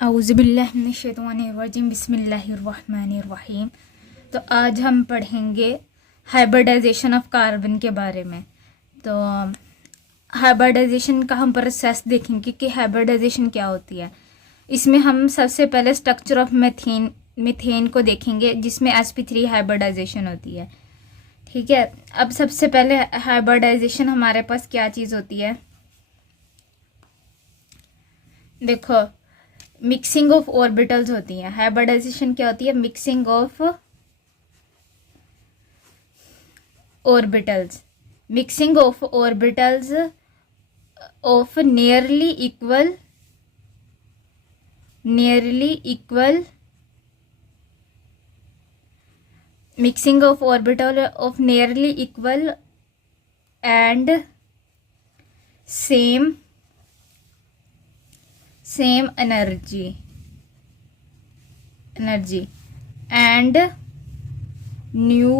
औज़ुबिल्लाहिमिनश्शैतानिर्रजीम बिस्मिल्लाहिर्रहमानिर्रहीम। तो आज हम पढ़ेंगे हाइब्रिडाइजेशन ऑफ कार्बन के बारे में। तो हाइब्रिडाइजेशन का हम प्रोसेस देखेंगे कि हाइब्रिडाइजेशन क्या होती है। इसमें हम सबसे पहले स्ट्रक्चर ऑफ मीथेन को देखेंगे, जिसमें sp3 हाइब्रिडाइजेशन होती है। ठीक है, अब सबसे पहले हाइब्रिडाइजेशन हमारे पास क्या चीज़ होती है, देखो मिक्सिंग ऑफ ऑर्बिटल्स होती है। हाइब्रिडाइजेशन क्या होती है? Mixing of orbitals, mixing of orbitals of nearly equal mixing of orbital of nearly equal and same energy and new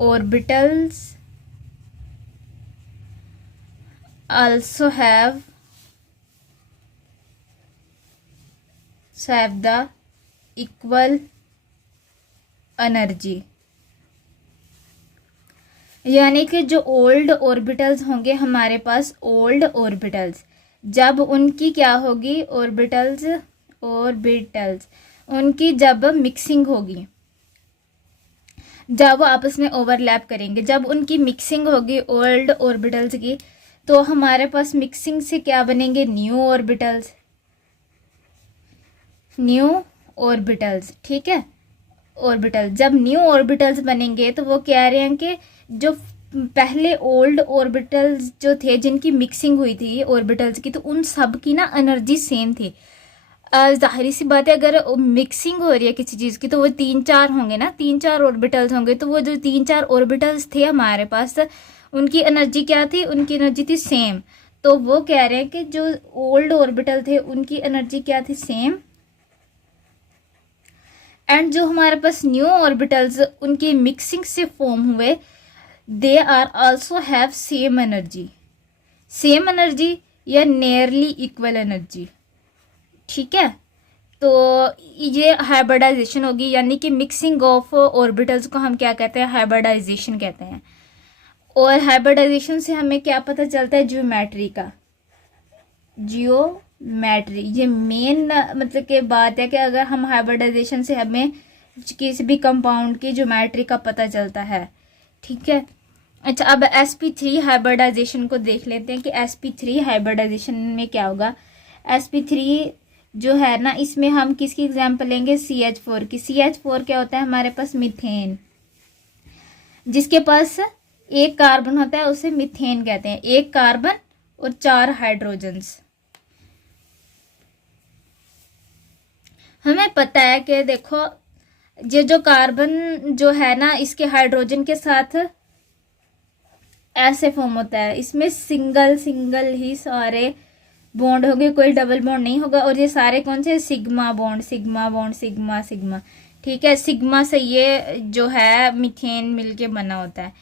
orbitals also have the equal energy। यानी कि जो ओल्ड ऑर्बिटल्स होंगे हमारे पास, ओल्ड ऑर्बिटल्स जब उनकी क्या होगी, ऑर्बिटल्स उनकी जब मिक्सिंग होगी, जब आपस में ओवरलैप करेंगे, जब उनकी मिक्सिंग होगी ओल्ड ऑर्बिटल्स की, तो हमारे पास मिक्सिंग से क्या बनेंगे, न्यू ऑर्बिटल्स। ठीक है, ऑर्बिटल जब न्यू ऑर्बिटल्स बनेंगे तो वो कह रहे हैं कि जो पहले ओल्ड ऑर्बिटल्स जो थे जिनकी मिक्सिंग हुई थी ऑर्बिटल्स की, तो उन सब की ना एनर्जी सेम थी। जाहिर सी बात है, अगर मिक्सिंग हो रही है किसी चीज़ की तो वो 3-4 होंगे ना, 3-4 ऑर्बिटल्स होंगे, तो वो जो 3-4 ऑर्बिटल्स थे हमारे पास, उनकी एनर्जी क्या थी, उनकी एनर्जी थी सेम। तो वो कह रहे हैं कि जो ओल्ड ऑर्बिटल थे उनकी एनर्जी क्या थी, सेम, एंड जो हमारे पास न्यू ऑर्बिटल्स उनकी मिक्सिंग से फॉर्म हुए, they are also have same energy या नियरली इक्वल एनर्जी। ठीक है, तो ये हाइब्रिडाइजेशन होगी, यानी कि मिक्सिंग ऑफ ऑर्बिटल्स को हम क्या कहते हैं, हाइब्रिडाइजेशन कहते हैं। और हाइब्रिडाइजेशन से हमें क्या पता चलता है, जियोमेट्री। ये मेन मतलब कि बात है कि अगर हम हाइब्रिडाइजेशन से हमें किसी भी कंपाउंड की ज्योमेट्री का पता चलता है। ठीक है, अच्छा अब sp3 हाइब्रिडाइजेशन को देख लेते हैं कि sp3 हाइब्रिडाइजेशन में क्या होगा। sp3 जो है ना, इसमें हम किसकी एग्जांपल लेंगे, CH4 की। CH4 क्या होता है हमारे पास, मीथेन। जिसके पास एक कार्बन होता है उसे मीथेन कहते हैं, एक कार्बन और 4 हाइड्रोजन्स। हमें पता है कि देखो ये जो कार्बन जो है ना, इसके हाइड्रोजन के साथ ऐसे फॉर्म होता है, इसमें सिंगल ही सारे बॉन्ड होंगे, कोई डबल बॉन्ड नहीं होगा। और ये सारे कौन से, सिग्मा बॉन्ड। ठीक है, सिग्मा से ये जो है मीथेन मिलके बना होता है।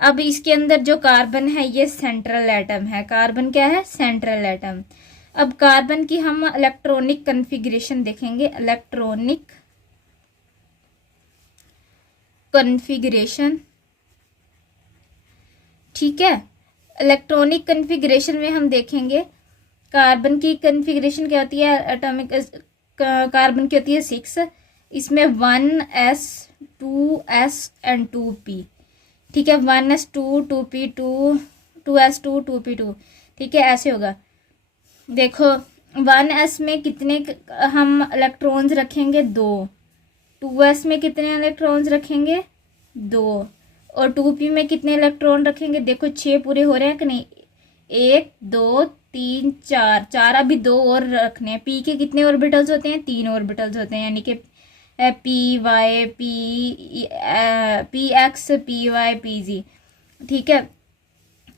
अब इसके अंदर जो कार्बन है ये सेंट्रल एटम है। कार्बन क्या है, सेंट्रल एटम। अब कार्बन की हम इलेक्ट्रॉनिक कन्फिग्रेशन देखेंगे, इलेक्ट्रॉनिक कन्फिग्रेशन। ठीक है, इलेक्ट्रॉनिक कन्फिग्रेशन में हम देखेंगे कार्बन की कन्फिग्रेशन क्या होती है, एटॉमिक कार्बन की होती है 6, इसमें 1s 2s एंड 2p। ठीक है, 1s 2p 2s 2p 2। ठीक है, ऐसे होगा। देखो 1s में कितने हम इलेक्ट्रॉन्स रखेंगे, 2। 2s में कितने इलेक्ट्रॉन्स रखेंगे, 2। और 2p में कितने इलेक्ट्रॉन रखेंगे, देखो 6 पूरे हो रहे हैं कि नहीं, 1 2 3 4 अभी 2 और रखने हैं। p के कितने ऑर्बिटल्स होते हैं, 3 ऑर्बिटल्स होते हैं, यानी कि py px py pz। ठीक है,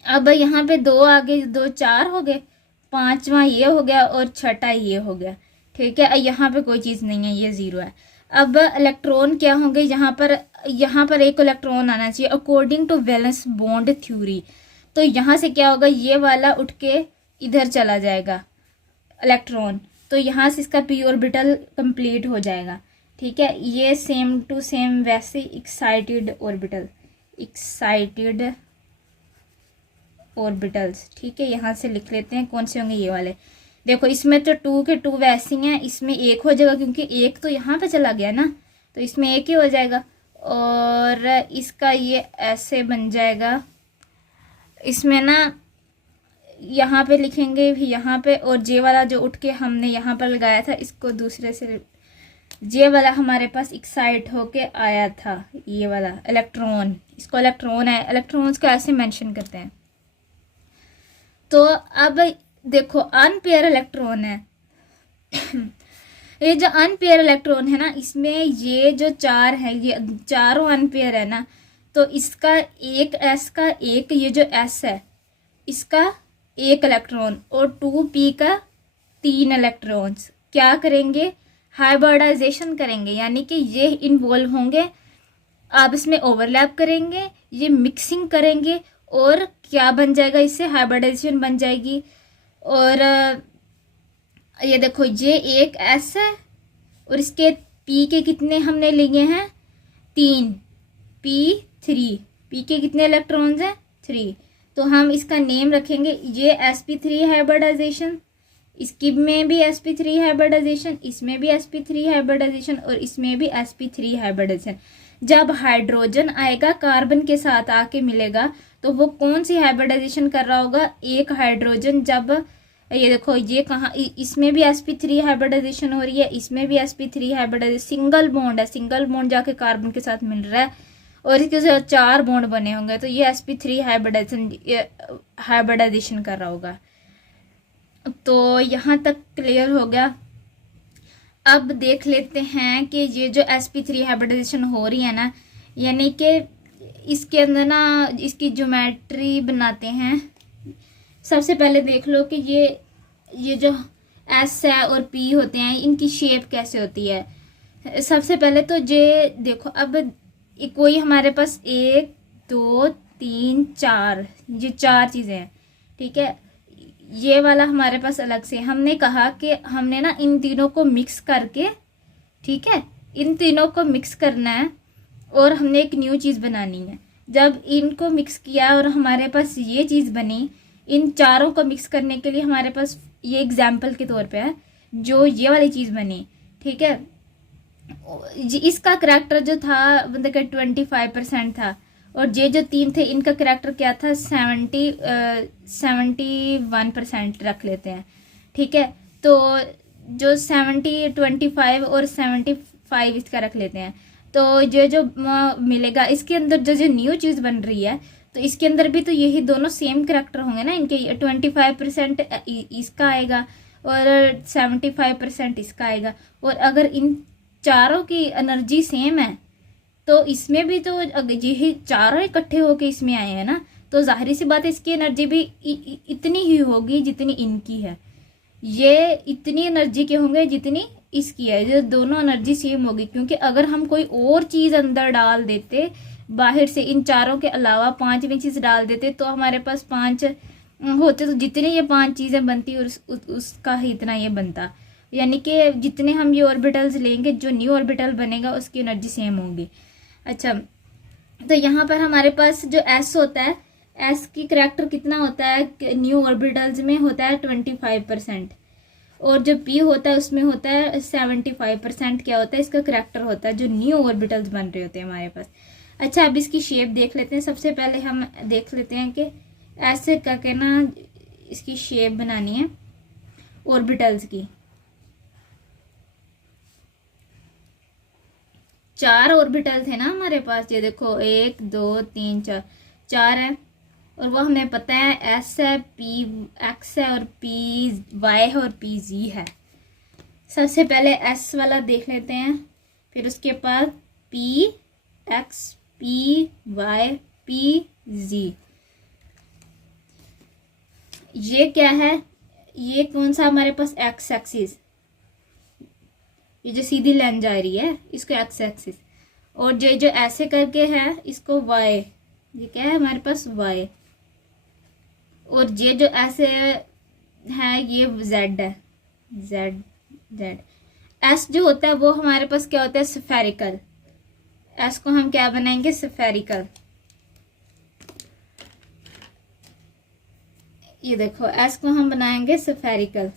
अब यहाँ पे 2 आगे 2 4 हो गए, 5वां ये हो गया और 6ठा ये हो गया। ठीक है, यहाँ पे कोई चीज़ नहीं है, ये 0 है। अब इलेक्ट्रॉन क्या होंगे, यहाँ पर एक इलेक्ट्रॉन आना चाहिए according to valence bond theory. तो यहाँ से क्या होगा, ये वाला उठ के इधर चला जाएगा इलेक्ट्रॉन, तो यहाँ से इसका p ऑर्बिटल कंप्लीट हो जाएगा। ठीक है, ये सेम टू सेम वैसे एक्साइटेड ऑर्बिटल्स। ठीक है, यहाँ से लिख लेते हैं कौन से होंगे, ये वाले। देखो इसमें तो 2 के 2 वैसे ही हैं, इसमें 1 हो जाएगा क्योंकि 1 तो यहाँ पे चला गया ना, तो इसमें 1 ही हो जाएगा। और इसका ये ऐसे बन जाएगा, इसमें ना यहाँ पे लिखेंगे भी यहाँ पे, और जे वाला जो उठ के हमने यहाँ पर लगाया था इसको दूसरे से, जे वाला हमारे पास एक्साइट होके आया था, ये वाला इलेक्ट्रॉन, इसको इलेक्ट्रॉन है, इलेक्ट्रॉन्स को ऐसे मेंशन करते हैं। तो अब देखो अनपेयर इलेक्ट्रॉन है ये जो अनपेयर इलेक्ट्रॉन है ना, इसमें ये जो 4 है, ये चारों अनपेयर है ना, तो इसका एक s का एक, ये जो s है इसका 1 इलेक्ट्रॉन, और 2p का 3 इलेक्ट्रॉन्स क्या करेंगे, हाइब्रिडाइजेशन करेंगे, यानी कि ये इन्वॉल्व होंगे, आपस में ओवरलैप करेंगे, ये मिक्सिंग करेंगे, और क्या बन जाएगा, इससे हाइब्रिडाइजेशन बन जाएगी। और ये देखो ये एक s है, और इसके p के कितने हमने लिए हैं, 3, p3, p के कितने इलेक्ट्रॉन्स हैं, 3। तो हम इसका नेम रखेंगे, ये sp3 हाइब्रिडाइजेशन, इसकी में भी sp3 हाइब्रिडाइजेशन, इसमें भी sp3 हाइब्रिडाइजेशन, और इसमें भी sp3 हाइब्रिडाइजेशन। जब हाइड्रोजन आएगा कार्बन के साथ आके मिलेगा, तो वो कौन सी हाइब्रिडाइजेशन कर रहा होगा, एक हाइड्रोजन। जब ये देखो ये कहाँ, इसमें भी sp3 हाइब्रिडाइजेशन हो रही है, इसमें भी sp3 हाइब्रिडाइजेशन, सिंगल बॉन्ड है, सिंगल बॉन्ड जाके कार्बन के साथ मिल रहा है, और इसके साथ 4 बॉन्ड बने होंगे, तो ये sp3 हाइब्रिडाइजेशन कर रहा होगा। तो यहाँ तक क्लियर हो गया। अब देख लेते हैं कि ये जो sp3 हाइब्रिडाइजेशन हो रही है ना, यानी कि इसके अंदर ना इसकी ज्योमेट्री बनाते हैं। सबसे पहले देख लो कि ये जो s है और p होते हैं, इनकी शेप कैसे होती है। सबसे पहले तो ये देखो, अब कोई हमारे पास 1 2 3 4, ये 4 चीज़ें हैं। ठीक है, ये वाला हमारे पास अलग से, हमने कहा कि हमने ना इन तीनों को मिक्स करके, ठीक है, इन तीनों को मिक्स करना है, और हमने एक न्यू चीज़ बनानी है। जब इनको मिक्स किया और हमारे पास ये चीज़ बनी, इन चारों को मिक्स करने के लिए हमारे पास ये एग्जाम्पल के तौर पे है जो ये वाली चीज़ बनी। ठीक है, इसका करैक्टर जो था मतलब कि 25% था, और ये जो 3 थे इनका करैक्टर क्या था, 71% रख लेते हैं। ठीक है, तो जो 70 25 और 75 इसका रख लेते हैं। तो जो मिलेगा इसके अंदर जो न्यू चीज़ बन रही है, तो इसके अंदर भी तो यही दोनों सेम करैक्टर होंगे ना इनके, 25% इसका आएगा और 75% इसका आएगा। और अगर इन चारों की एनर्जी सेम है, तो इसमें भी तो यही चारों इकट्ठे होके इसमें आए हैं ना, तो जाहिर सी बात है इसकी एनर्जी भी इतनी ही होगी जितनी इनकी है। ये इतनी एनर्जी के होंगे जितनी इसकी है, जो दोनों एनर्जी सेम होगी। क्योंकि अगर हम कोई और चीज़ अंदर डाल देते बाहर से, इन चारों के अलावा 5वीं चीज़ डाल देते, तो हमारे पास 5 होते, तो जितनी ये 5 चीज़ें बनती और उसका ही इतना ये बनता। यानी कि जितने हम ये ऑर्बिटल्स लेंगे, जो न्यू ऑर्बिटल बनेगा उसकी एनर्जी सेम होगी। अच्छा, तो यहाँ पर हमारे पास जो s होता है, s की करैक्टर कितना होता है, न्यू ऑर्बिटल्स में होता है 25%, और जो p होता है उसमें होता है 75%। क्या होता है, इसका करैक्टर होता है जो न्यू ऑर्बिटल्स बन रहे होते हैं हमारे पास। अच्छा, अब इसकी शेप देख लेते हैं। सबसे पहले हम देख लेते हैं कि ऐसे करके ना इसकी शेप बनानी है ऑर्बिटल्स की। 4 ऑर्बिटल थे ना हमारे पास, ये देखो 1 2 3 4 है, और वो हमें पता है s है, p x है, और p y है, और p z है। सबसे पहले s वाला देख लेते हैं, फिर उसके बाद p x p y p z। ये क्या है, ये कौन सा हमारे पास x एक्सिस, ये जो सीधी लाइन जा रही है इसको x एक्सिस, और ये जो ऐसे करके है इसको y, ये क्या है हमारे पास y, और ये जो ऐसे है ये z है, z जेड। एस जो होता है वो हमारे पास क्या होता है, स्फेरिकल। एस को हम क्या बनाएंगे, स्फेरिकल। ये देखो एस को हम बनाएंगे स्फेरिकल,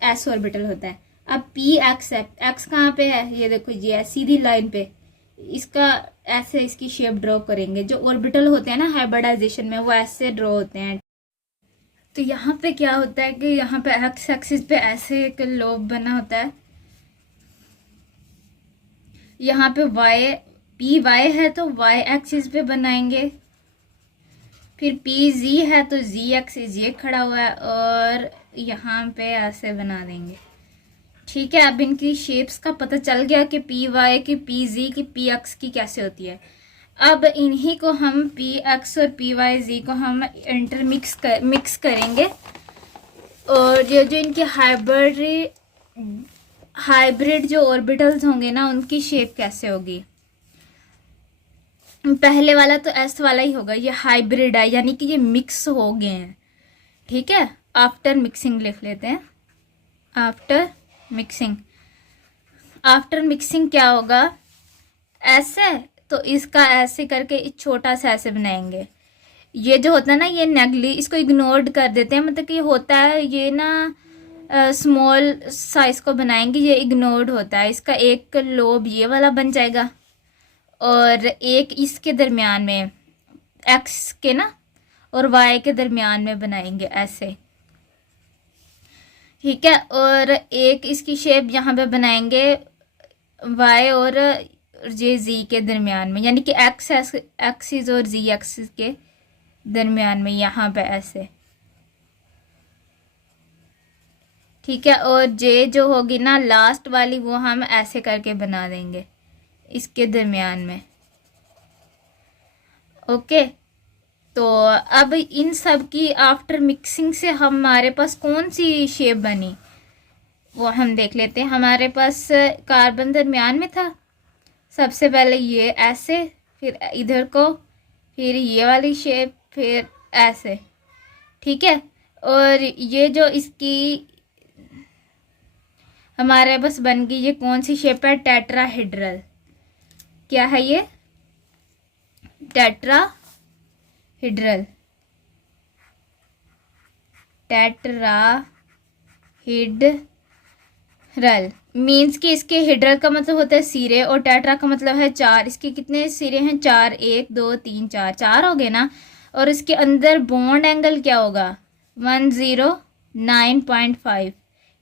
एस ऑर्बिटल होता है। अब पी एक्स है, एक्स कहाँ पे है, ये देखो ये है सीधी लाइन पे, इसका ऐसे इसकी शेप ड्रॉ करेंगे। जो ऑर्बिटल होते हैं ना हाइब्रिडाइजेशन में, वो ऐसे ड्रॉ होते हैं। तो यहाँ पे क्या होता है कि यहाँ पे एक्स एक्सिस पे ऐसे एक लोब बना होता है, यहाँ पे वाई, पी वाई है तो वाई एक्सिस पे बनाएंगे, फिर पी जी है तो जी एक्सिस ये खड़ा हुआ है, और यहाँ पे ऐसे बना देंगे। ठीक है, अब इनकी शेप्स का पता चल गया कि पी वाई की, पी जी की, पी एक्स की कैसे होती है। अब इन्हीं को हम पी एक्स और पी वाई जी को हम मिक्स करेंगे, और ये जो इनके हाइब्रिड जो ऑर्बिटल्स होंगे ना, उनकी शेप कैसे होगी। पहले वाला तो एस वाला ही होगा, ये हाइब्रिड है यानी कि ये मिक्स हो गए हैं। ठीक है, आफ्टर मिक्सिंग लिख लेते हैं, आफ्टर मिक्सिंग। आफ्टर मिक्सिंग क्या होगा, ऐसे तो इसका ऐसे करके छोटा सा ऐसे बनाएंगे। ये जो होता है ना, ये नेगली, इसको इग्नोर्ड कर देते हैं, मतलब कि होता है ये ना स्मॉल साइज को बनाएंगे, ये इग्नोर्ड होता है। इसका एक लोब ये वाला बन जाएगा, और एक इसके दरमियान में, एक्स के ना और वाई के दरमियान में बनाएंगे ऐसे। ठीक है, और एक इसकी शेप यहाँ पे बनाएंगे वाई और जे जी के दरमियान में, यानी कि एक्स एक्सिस और जी एक्सिस के दरमियान में यहाँ पे ऐसे। ठीक है, और जे जो होगी ना लास्ट वाली, वो हम ऐसे करके बना देंगे इसके दरमियान में। ओके, तो अब इन सब की आफ्टर मिक्सिंग से हमारे पास कौन सी शेप बनी वो हम देख लेते हैं। हमारे पास कार्बन दरमियान में था, सबसे पहले ये ऐसे, फिर इधर को, फिर ये वाली शेप, फिर ऐसे। ठीक है, और ये जो इसकी हमारे पास बन गई, ये कौन सी शेप है, टेट्राहेड्रल। क्या है ये, टेट्राहेड्रल। टेट्राहेड्रल मीन्स कि इसके हेड्रल का मतलब होता है सिरे, और टेट्रा का मतलब है चार। इसके कितने सिरे हैं, चार, 1 2 3 4, चार हो गए ना। और इसके अंदर बॉन्ड एंगल क्या होगा, 109.5।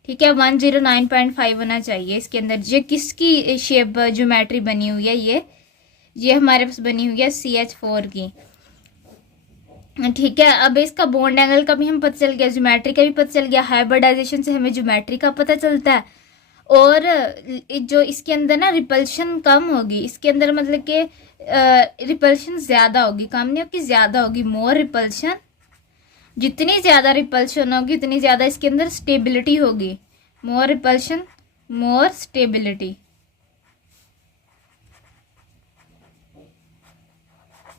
ठीक है, 109.5 होना चाहिए इसके अंदर। ये किसकी शेप ज्योमेट्री बनी हुई है, ये हमारे पास बनी हुई है CH4 की। ठीक है, अब इसका बॉन्ड एंगल का भी हमें पता चल गया, ज्योमेट्री का भी पता चल गया। हाइब्रिडाइजेशन से हमें ज्योमेट्री का पता चलता है, और जो इसके अंदर ना रिपल्शन कम होगी, इसके अंदर मतलब कि रिपल्शन ज़्यादा होगी, कम नहीं होगी, ज़्यादा होगी, मोर रिपल्शन। जितनी ज़्यादा रिपल्शन होगी उतनी ज़्यादा इसके अंदर स्टेबिलिटी होगी। मोर रिपल्शन मोर स्टेबिलिटी,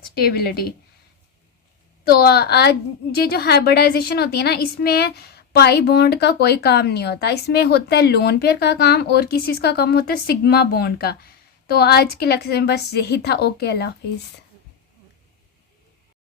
स्टेबिलिटी। तो आज ये जो हाइब्रिडाइजेशन होती है ना, इसमें पाई बॉन्ड का कोई काम नहीं होता, इसमें होता है लोन पेयर का काम, और किस चीज़ का काम होता है, सिग्मा बॉन्ड का। तो आज के लेक्चर में बस यही था। ओके, अल्लाह हाफिज़।